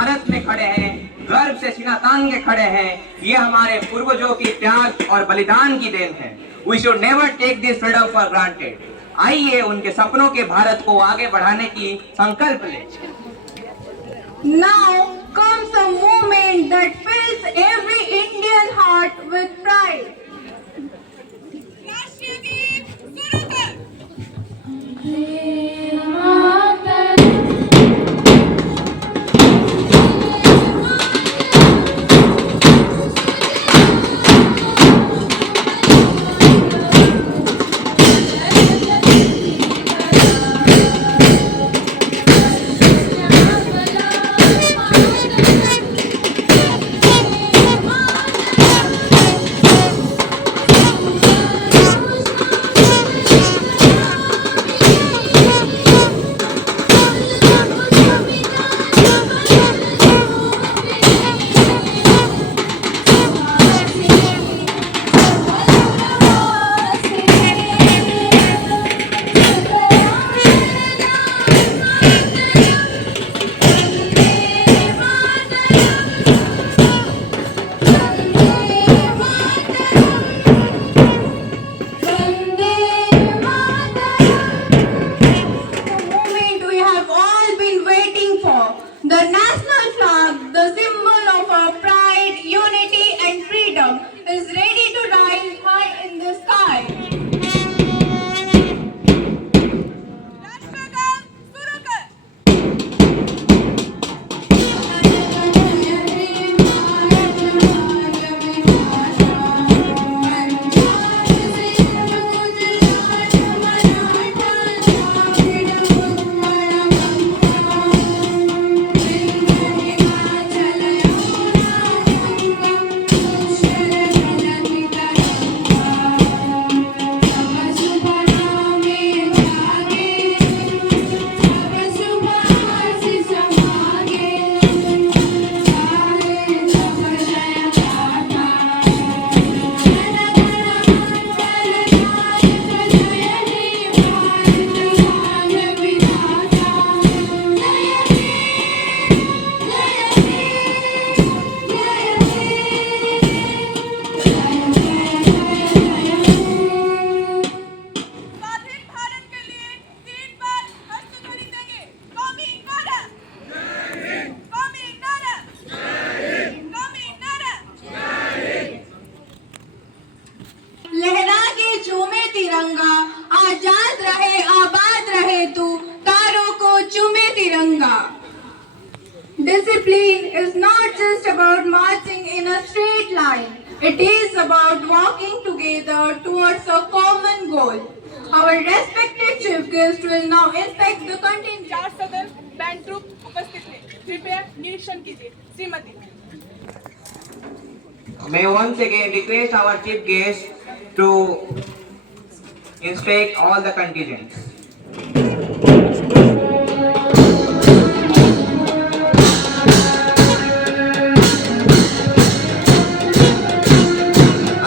भारत में खड़े हैं, गर्व से सीना तान के खड़े हैं, ये हमारे पूर्वजों की त्याग और बलिदान की देन है। We should never take this freedom for granted. आइए उनके सपनों के भारत को आगे बढ़ाने की संकल्प लें। Now comes a moment that fills every Indian heart with pride. राष्ट्रीय गीत शुरू कर। The national flag, the symbol of our pride, unity and freedom, is ready to rise high in the sky. राष्ट्रगान शुरू कर। स्वाधीन भारत के लिए 3 बार हस्तध्वनि देंगे। कौमी नारा, कौमी नारा, कौमी नारा। लहरा के झूमे तिरंगा, आजाद रहे आबाद रहे तू, तारों को चूमे तिरंगा। Discipline is not just about marching in a straight line. It is about walking together towards a common goal. Our respected chief guest will now inspect the contingent. 4 सदन बैंड ग्रुप उपस्थित हैं। कृपया निरीक्षण कीजिए। Shrimati May once again request our chief guest to inspect all the contingents.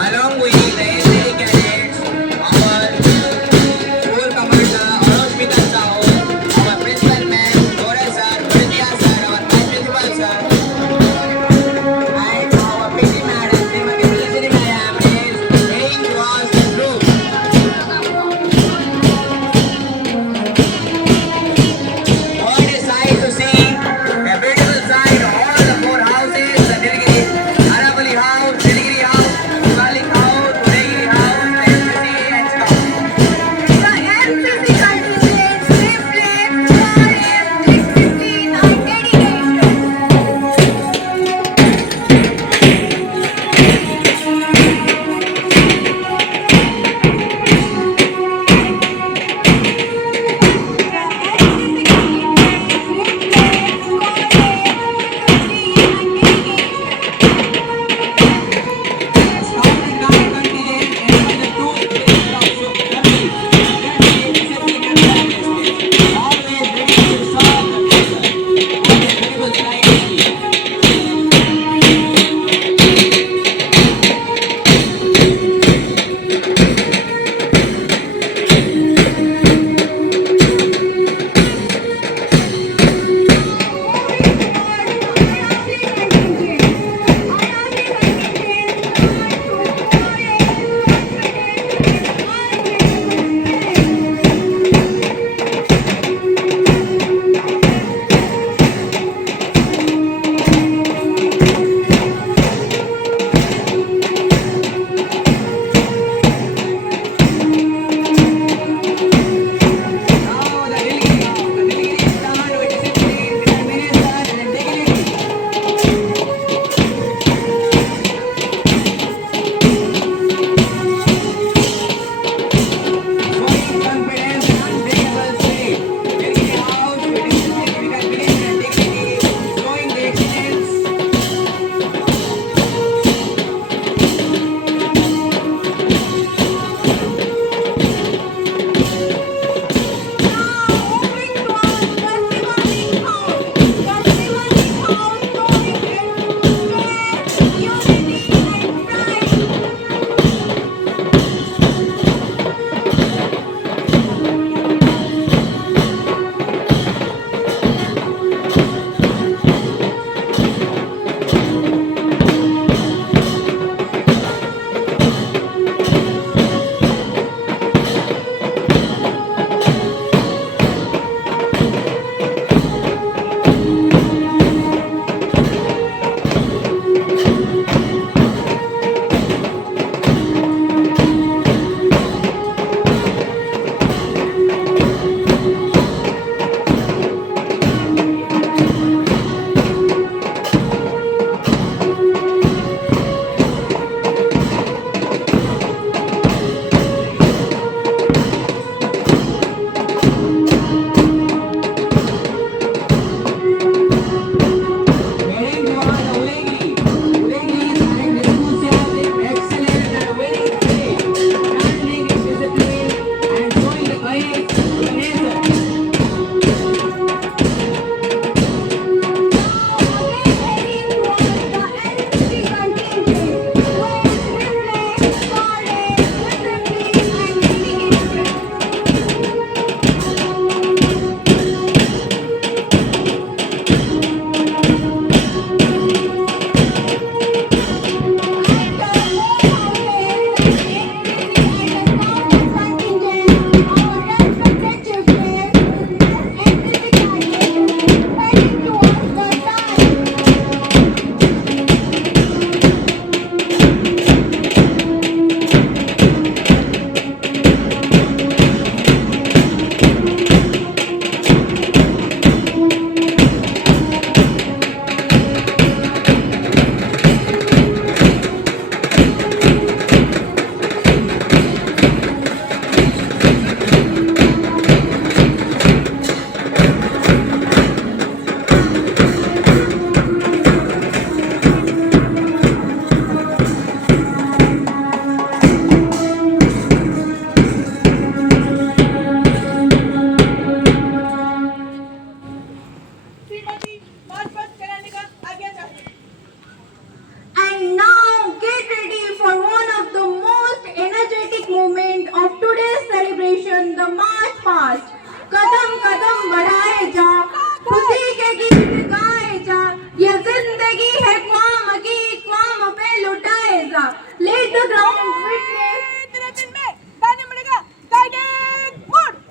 Along with the SAD cadets, our school commander Anushmita Sahu, our principal man Gaurav sir, Vidya sir, our vice principal sir, and our PT madam Srimati Tulashini madam is paying towards the group. celebration, the march past. कदम कदम बढ़ाए जा, खुशी के गीत गाए जा, ये जिंदगी है क़्वाम की, क़्वाम पे लुटाए जा. Let the ground witness. 3 में गाने मिलेगा guided mode.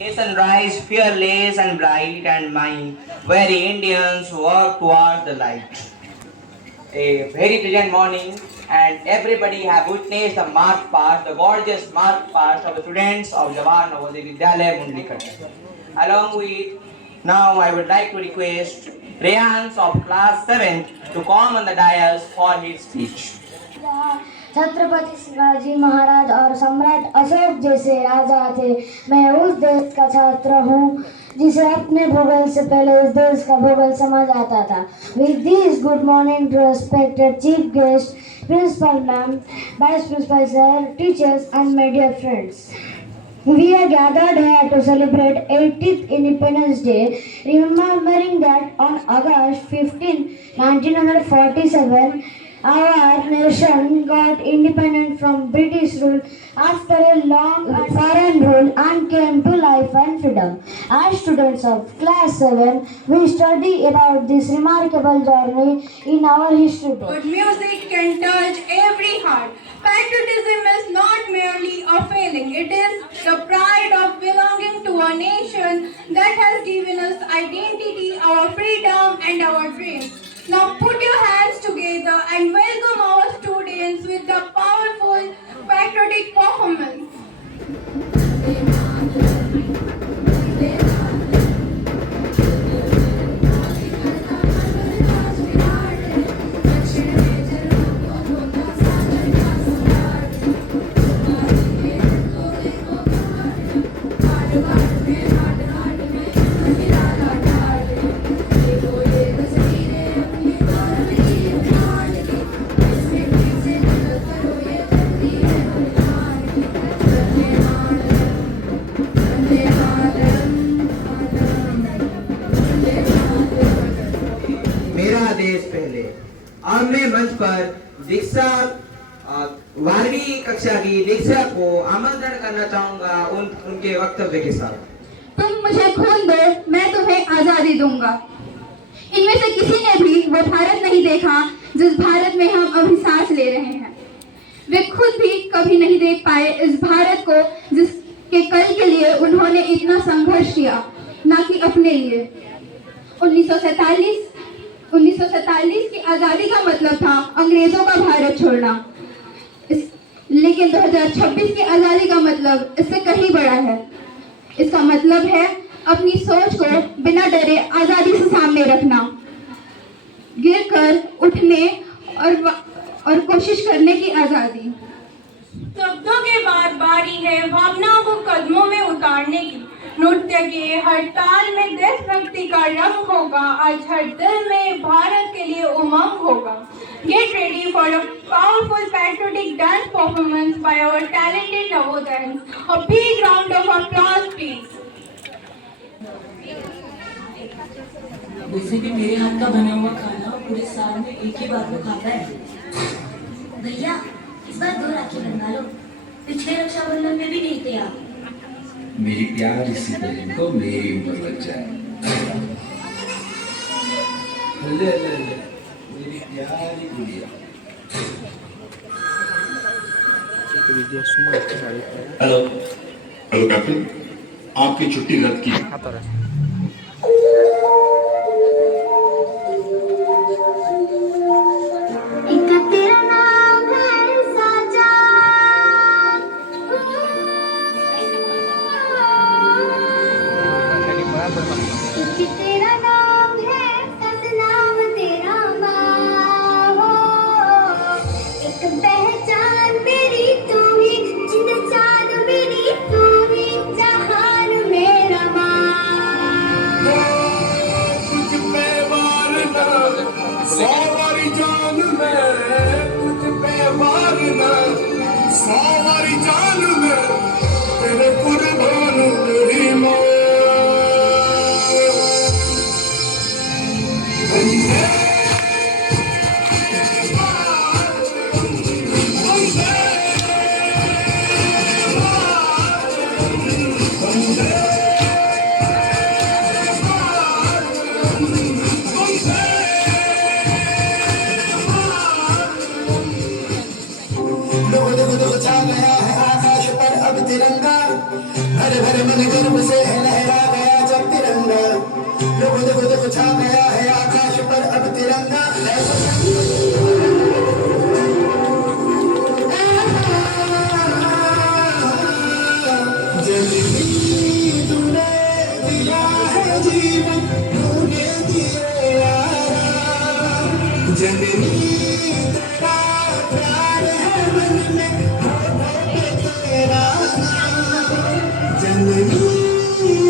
Nation rise fearless and bright, and my very Indians work towards the light. A very pleasant morning, and everybody have witnessed the march past, the gorgeous march past of the students of Jawahar Navodaya Vidyalaya Mundlikhatta. Along with, now I would like to request Rayans of class 7th to come on the dais for his speech. Chhatrapati Shivaji Maharaj और सम्राट अशोक जैसे राजा थे। मैं उस देश का छात्र हूँ जिसे अपने भूगोल से पहले उस देश का भूगोल समझ आता था। With this good morning to respected chief guest, principal ma'am, vice principal sir, teachers and my dear friends. We are gathered here to celebrate 80th Independence Day, remembering that on August 15, 1947, our nation got independent from British rule after a long foreign rule and came to life and freedom. As students of class 7, we study about this remarkable journey in our history book. But music can touch every heart. Patriotism is not merely a feeling, it is the pride of belonging to a nation that has given us identity, our freedom and our dreams. Now put your hands together and welcome our students with the powerful patriotic performance. मेरा देश पहले। और मैं मंच पर दीक्षा 12वीं कक्षा की दीक्षा को आमंत्रण करना चाहूंगा उनके वक्तव्य के साथ। तुम मुझे खून दो, मैं तुम्हें आजादी दूंगा। इनमें से किसी ने भी वो भारत नहीं देखा जिस भारत में हम अभी सांस ले रहे हैं। वे खुद भी कभी नहीं देख पाए इस भारत को जिसके कल के लिए उन्होंने इतना संघर्ष किया, ना कि अपने लिए। 1947 की आजादी का मतलब था अंग्रेजों का भारत छोड़ना, लेकिन 2026 की आजादी का मतलब इससे कहीं बड़ा है। इसका मतलब है अपनी सोच को बिना डरे आजादी से सामने रखना, गिरकर उठने और कोशिश करने की आजादी। शब्दों के बाद बारी है भावनाओं को कदमों में उतारने की। नृत्य के हर ताल में देशभक्ति का रंग होगा, आज हर दिल में भारत के लिए उमंग होगा। Get ready for a powerful patriotic dance performance by our talented Navodayans. A big round of applause, please. वैसे भी मेरे हाथ का बना हुआ खाना पूरे साल में एक ही बार को खाता है। भैया इस बार 2 राखी बनवा लो, पिछले रक्षाबंधन में भी नहीं थे आप। मेरी प्यारी सी बहन को मेरी उम्र लग जाए। ले मेरी प्यारी गुड़िया। हेलो कैप्टन, आपकी छुट्टी रद्द की। तेरा नाम है सतनाम तेरा माँ हो, एक पहचान मेरी तू ही, जिंद चांद मेरी तू ही, जहान मेरा माँ। तिरंगा, हर भर मन गर्व से लहरा गया जब तिरंगा, देखो देखो देखो छा गया है आकाश पर अब तिरंगा। जननी तूने दिया है जीवन, तूने दिए यारा, जननी तेरा प्यार है मन में, हो तेरा जननी,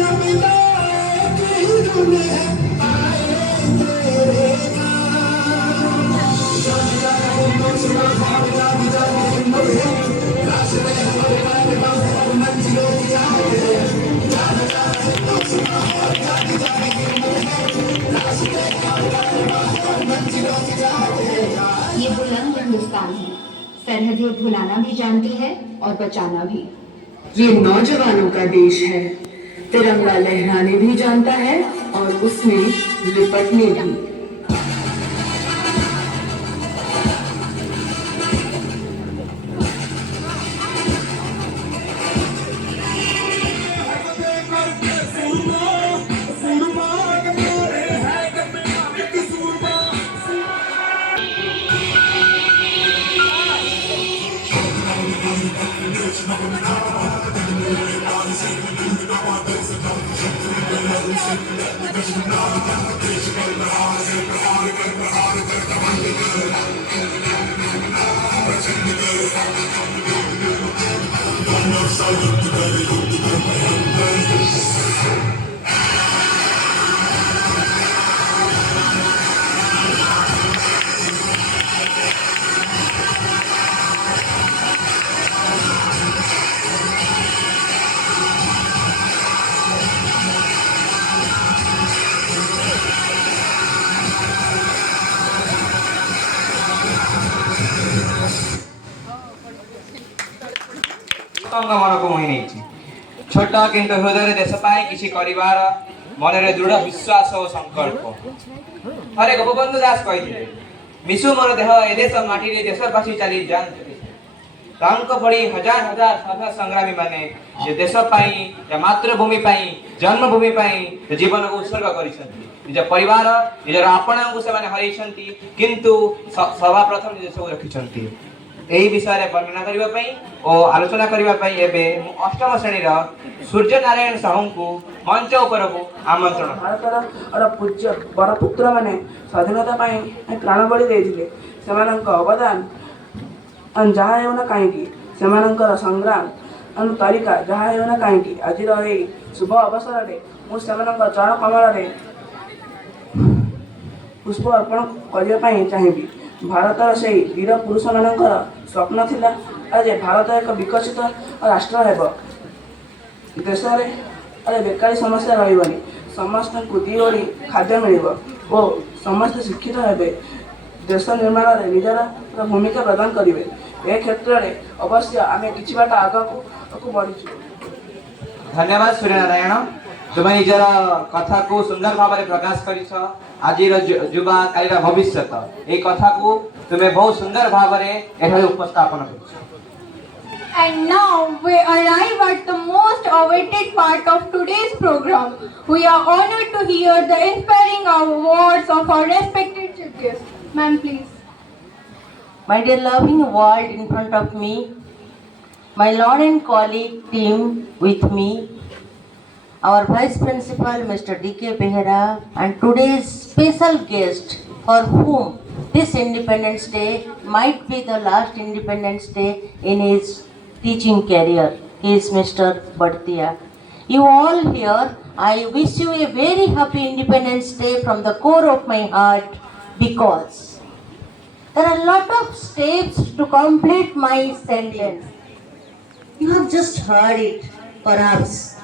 अब तो एक ही धुन है आए तेरे नाम। ये बुलंद हिंदुस्तान है, सरहदें भुलाना भी जानती है और बचाना भी। ये नौजवानों का देश है, तिरंगा लहराने भी जानता है और उसमें लिपटने भी। ମନକୁ ମୋହି ନେଇଛି। ଛୋଟ କିନ୍ତୁ ହୃଦୟରେ ଦେଶ ପାଇଁ କିଛି କରିବାର ମନରେ ଦୃଢ଼ ବିଶ୍ୱାସ ଓ ସଂକଳ୍ପ। ଥରେ ଗୋପବନ୍ଧୁ ଦାସ କହିଥିଲେ, ମିଶୁ ମୋର ଦେହ ଏ ଦେଶ ମାଟିରେ ଦେଶବାସୀ ଚାଲି ଯାଆନ୍ତି। ତାଙ୍କ ଭଳି ହଜାର ହଜାର ସ୍ୱାଧୀନତା ସଂଗ୍ରାମୀ ମାନେ ଯେ ଦେଶ ପାଇଁ, ମାତୃଭୂମି ପାଇଁ, ଜନ୍ମଭୂମି ପାଇଁ ଜୀବନକୁ ଉତ୍ସର୍ଗ କରିଛନ୍ତି। ନିଜ ପରିବାର, ନିଜର ଆପଣାଙ୍କୁ ସେମାନେ ହରାଇଛନ୍ତି, କିନ୍ତୁ ସଭା ପ୍ରଥମ ନିଜ ଦେଶକୁ ରଖିଛନ୍ତି। ଏହି ବିଷୟରେ ବର୍ଣ୍ଣନା କରିବା ପାଇଁ ଓ ଆଲୋଚନା କରିବା ପାଇଁ ଏବେ ମୁଁ ଅଷ୍ଟମ ଶ୍ରେଣୀର ସୂର୍ଯ୍ୟ ନାରାୟଣ ସାହୁଙ୍କୁ ମଞ୍ଚ ଉପରକୁ ଆମନ୍ତ୍ରଣ। ଭାରତର ପୂଜ୍ୟ ବଡ଼ ପୁତ୍ରମାନେ ସ୍ୱାଧୀନତା ପାଇଁ ପ୍ରାଣ ବଳି ଦେଇଥିଲେ। ସେମାନଙ୍କ ଅବଦାନ ଯାହା ହେଉନା କାହିଁକି, ସେମାନଙ୍କର ସଂଗ୍ରାମ ତରିକା ଯାହା ହେଉନା କାହିଁକି, ଆଜିର ଏହି ଶୁଭ ଅବସରରେ ମୁଁ ସେମାନଙ୍କ ଚରଣ କମଳରେ ପୁଷ୍ପ ଅର୍ପଣ କରିବା ପାଇଁ ଚାହିଁବି। ଭାରତର ସେହି ବୀର ପୁରୁଷମାନଙ୍କର ସ୍ୱପ୍ନ ଥିଲା ଯେ ଭାରତ ଏକ ବିକଶିତ ରାଷ୍ଟ୍ର ହେବ। ଦେଶରେ ବେକାରୀ ସମସ୍ୟା ରହିବନି, ସମସ୍ତଙ୍କୁ ଦି ଓଳି ଖାଦ୍ୟ ମିଳିବ ଓ ସମସ୍ତେ ଶିକ୍ଷିତ ହେବେ। ଦେଶ ନିର୍ମାଣରେ ନିଜର ଭୂମିକା ପ୍ରଦାନ କରିବେ। ଏ କ୍ଷେତ୍ରରେ ଅବଶ୍ୟ ଆମେ କିଛି ବାଟ ଆଗକୁ ବଢ଼ିଛୁ। ଧନ୍ୟବାଦ ସୂର୍ଯ୍ୟନାରାୟଣ, ତୁମେ ନିଜର କଥାକୁ ସୁନ୍ଦର ଭାବରେ ପ୍ରକାଶ କରିଛ। ଆଜିର ଯୁବା କାଲିର ଭବିଷ୍ୟତ, ଏହି କଥାକୁ ତୁମେ ବହୁତ ସୁନ୍ଦର ଭାବରେ ଏଠାରେ ଉପସ୍ଥାପନ କରିଛ। And now we arrive at the most awaited part of today's program. We are honored to hear the inspiring words of our respected chief guest. Ma'am, please. My dear loving world in front of me, my Lord and colleague team with me, our Vice Principal Mr. D.K. Behera, and today's special guest for whom this Independence Day might be the last Independence Day in his teaching career, he is Mr. Bhartiya. You all here, I wish you a very happy Independence Day from the core of my heart, because there are a lot of steps to complete my sentence. You have just heard it, perhaps.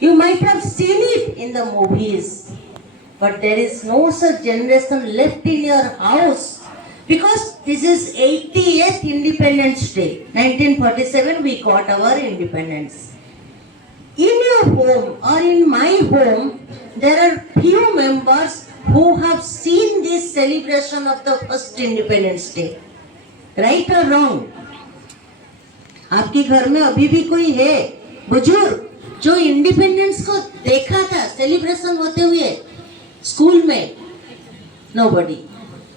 You might have seen it in the movies, but there is no such generation left in your house, because this is 80th Independence Day. 1947 we got our independence. In your home or in my home, there are few members who have seen this celebration of the first Independence Day. Right or wrong? आपके घर में अभी भी कोई है बुजुर्ग जो independence को देखा था सेलिब्रेशन होते हुए स्कूल में? Nobody,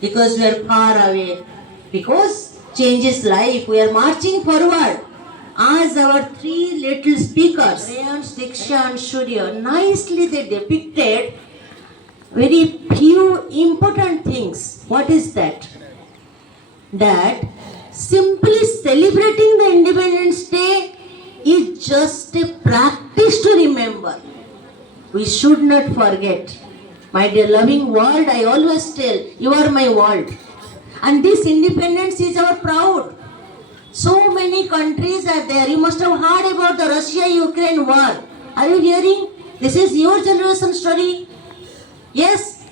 because we are far away, because change is life, we are marching forward. As our three little speakers, Rayans, Diksha and Surya, nicely they depicted very few important things. What is that? That simply celebrating the Independence Day is just a practice to remember. We should not forget. My dear loving world, I always tell, you are my world. And this independence is our proud. So many countries are there. You must have heard about the Russia-Ukraine war. Are you hearing? This is your generation story. Yes.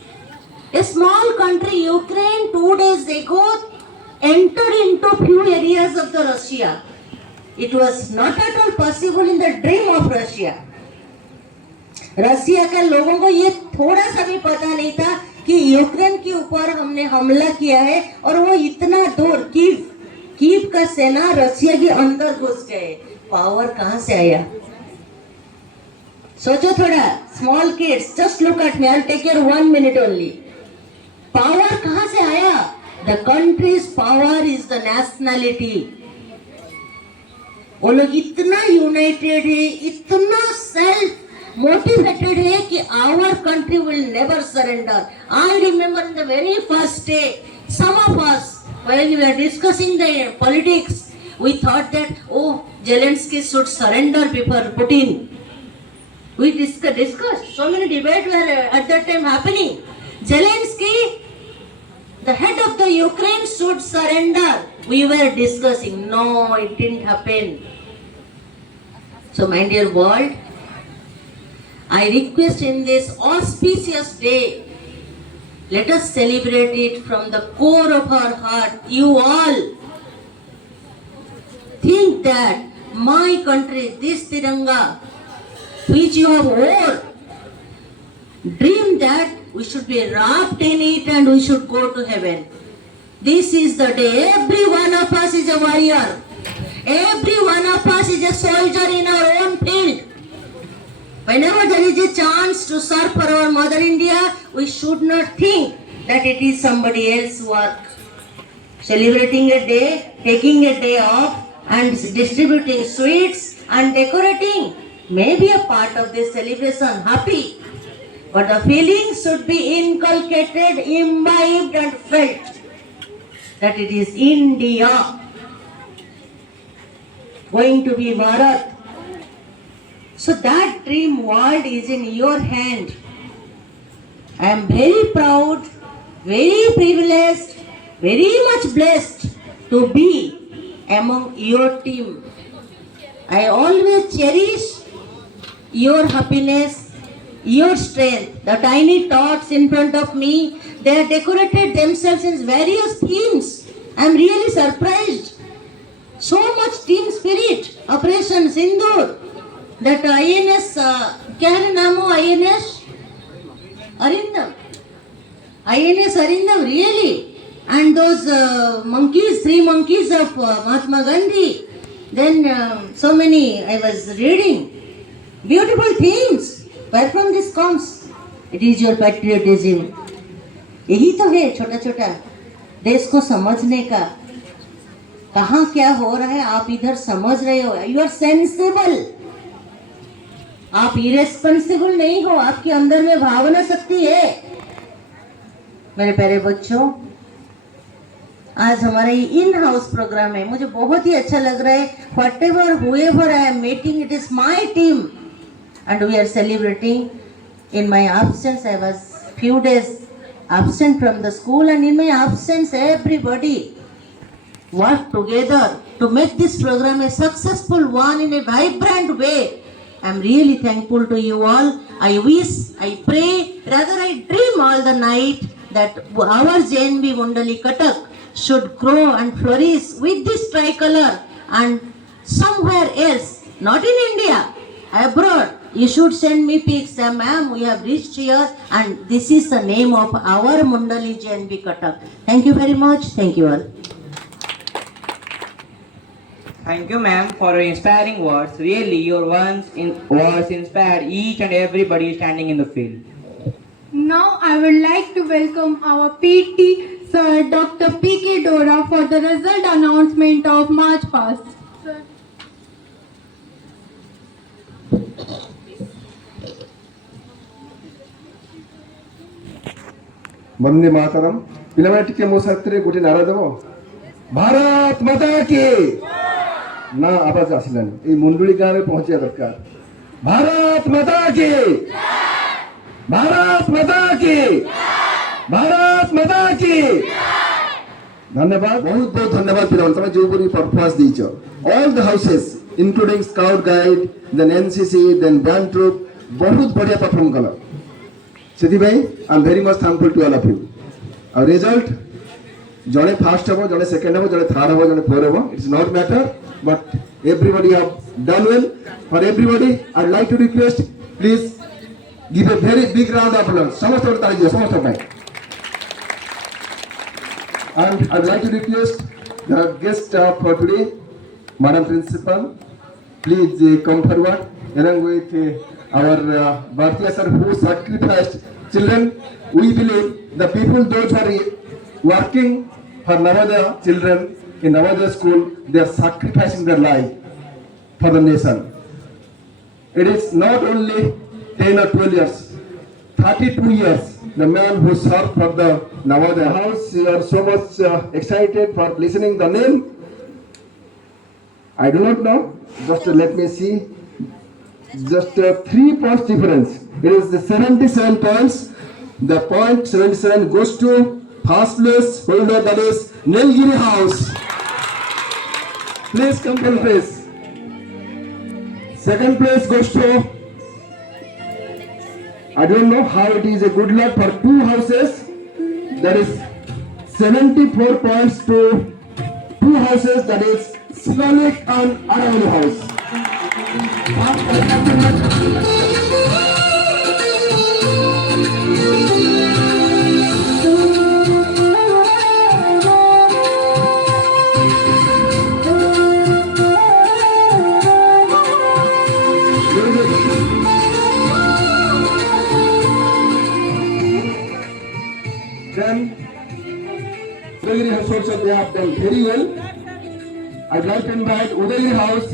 A small country, Ukraine, 2 days ago, entered into few areas of the Russia. It was not at all possible in the dream of Russia. Russia के लोगों को ये थोड़ा सा भी पता नहीं था कि यूक्रेन के ऊपर हमने हमला किया है और वो इतना दूर कीव का सेना रशिया के अंदर घुस गए. पावर कहाँ से आया? सोचो थोड़ा. Small kids, just look at me, I will take your 1 minute only. Power कहाँ से आया? The country's power is the nationality. वो लोग इतना यूनाइटेड है, इतना सेल्फ motivated है कि our country will never surrender. I remember in the very first day, some of us, while we were discussing the politics, we thought that, oh, Zelensky should surrender before Putin. We discussed. So many debates were at that time happening. Zelensky, the head of the Ukraine, should surrender. We were discussing. No, it didn't happen. So, my dear world, I request in this auspicious day, let us celebrate it from the core of our heart. You all think that my country, this Tiranga, which you have worn, dream that we should be wrapped in it and we should go to heaven. This is the day. Every one of us is a warrior. Every one of us is a soldier in our own field. Whenever there is a chance to serve for our Mother India, we should not think that it is somebody else's work. Celebrating a day, taking a day off and distributing sweets and decorating may be a part of this celebration, happy. But the feelings should be inculcated, imbibed and felt that it is India going to be Bharat. So that dream world is in your hand. I am very proud, very privileged, very much blessed to be among your team. I always cherish your happiness, your strength. The tiny tots in front of me, they have decorated themselves in various themes. I am really surprised. So much team spirit. Operation Sindoor. That INS, क्या है नाम हो INS? Arindam. INS Arindam, really. And those monkeys, 3 monkeys of Mahatma Gandhi. Then so many I was reading. Beautiful themes. Where from this comes? It is your patriotism. यही तो है छोटा छोटा देश को समझने का. कहाँ क्या हो रहा है आप इधर समझ रहे हो. You are sensible. आप इरेस्पॉन्सिबल नहीं हो. आपके अंदर में भावना शक्ति है. मेरे प्यारे बच्चों, आज हमारा ये इन हाउस प्रोग्राम है. मुझे बहुत ही अच्छा लग रहा है. Whatever, whoever I am meeting, it is my team, and we are celebrating. In my absence, I was few days absent from the school, and in my absence, everybody worked together to make this program a successful one in a vibrant way. I am really thankful to you all. I wish, I pray, rather I dream all the night that our JNB Mundali Katak should grow and flourish with this tricolor, and somewhere else, not in India, abroad, you should send me pics. Ma'am, we have reached here and this is the name of our Mundali JNB Katak. Thank you very much. Thank you all. Thank you, ma'am, for your inspiring words. Really, your words inspired each and everybody standing in the field. Now I would like to welcome our PT Sir Dr. P.K. Dora for the result announcement of March past. Sir. Vande Mataram पिलामा टिके मो साथरे गोटे नारा देबो भारत माता की ना आवाज आसिलानी ए मुंडुली गाँव में पहुंचिया दरकार भारत माता की भारत माता की भारत माता की धन्यवाद बहुत बहुत धन्यवाद पिला तमे जो पूरी परफॉर्मेंस दीचो all the houses including scout guide then NCC then band troupe बहुत बढ़िया परफॉर्म कला सेति भाई I am very much thankful to all of you और रिजल्ट जड़े फास्ट हम जड़े सेकेंड हम जड़े थर्ड हम जड़े फोर हम it's not matter but everybody have done well for everybody I would like to request please give a very big round of applause समस्त ताली दियो समस्त भाई and I would like to request the guest for today madam principal please come forward along with our Bhartiya sir who sacrificed children. We believe the people those who are working for Navodaya children in Navodaya school, they are sacrificing their life for the nation. It is not only 10 or 12 years, 32 years. The man who served for the Navodaya house, you are so much excited for listening the name. I do not know. Just let me see. Just 3 points difference. It is the 77 points. The point 77 goes to first place holder, that is Nilgiri House. Please come from place. Second place goes to, I don't know how it is a good luck for 2 houses. That is 74 points to 2 houses. That is Sivanik and Aravali House. Then Udayagiri House also they have done very well. I'd like to invite Udayagiri House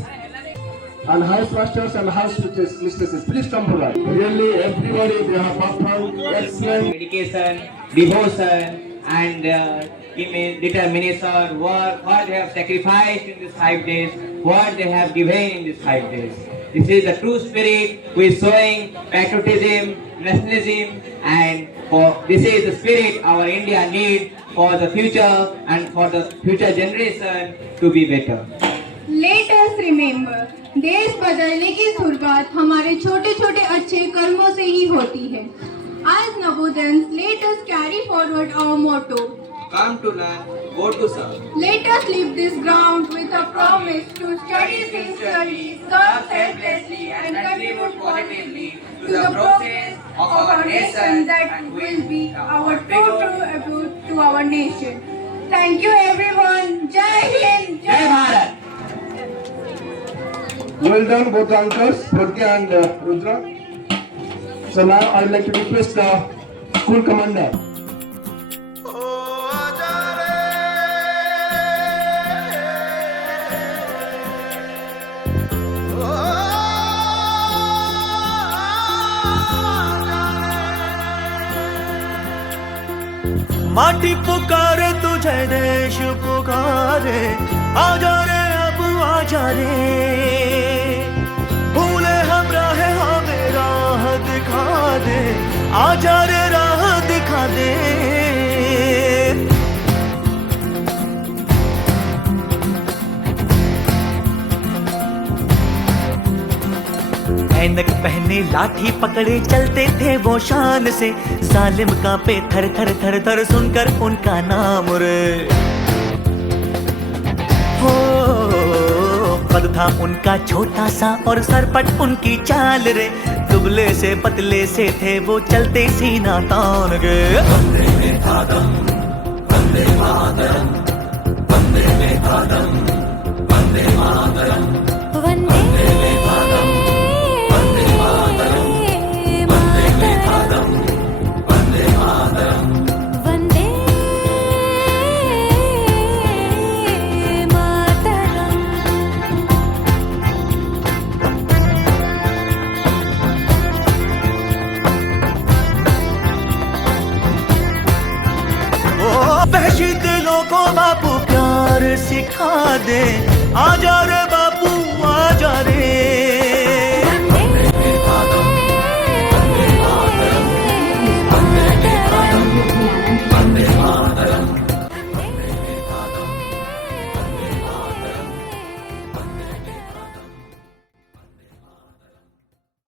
and house masters and house mistresses. Please come forward. Really, everybody they have performed excellent. Dedication, devotion, and determination, what they have sacrificed in these 5 days, what they have given in these 5 days. This is the true spirit who is showing patriotism, nationalism, and this is the spirit our India needs for the future and for the future generation to be better. Let us remember, देश बदलने की शुरुआत हमारे छोटे छोटे अच्छे कर्मों से ही होती है. As Navodians, let us carry forward our motto. Come to learn, go to serve. Let us leave this ground with a promise to study sincerely, serve selflessly, and contribute positively to the progress of our nation that will be our true tribute to our nation. Thank you everyone. Jai Hind. Jai Bharat. Well done, both uncles, Pragya and Rudra. So now I would like to request the school commander. माटी पुकारे तुझे, देश पुकारे, आजा रे अब आजा रे, भूले हम राह हमें राह दिखा दे, आजा रे राह दिखा दे. ऐनक पहने लाठी पकड़े चलते थे वो शान से, सालिम कांपे थर थर थर थर सुनकर उनका नाम रे. हो कद था उनका छोटा सा और सरपट उनकी चाल रे, दुबले से पतले से थे वो चलते सीना तान गे. वंदे मातरम, वंदे मातरम, वंदे मातरम, वहशी दिलों को बापू प्यार सिखा दे, आजा रे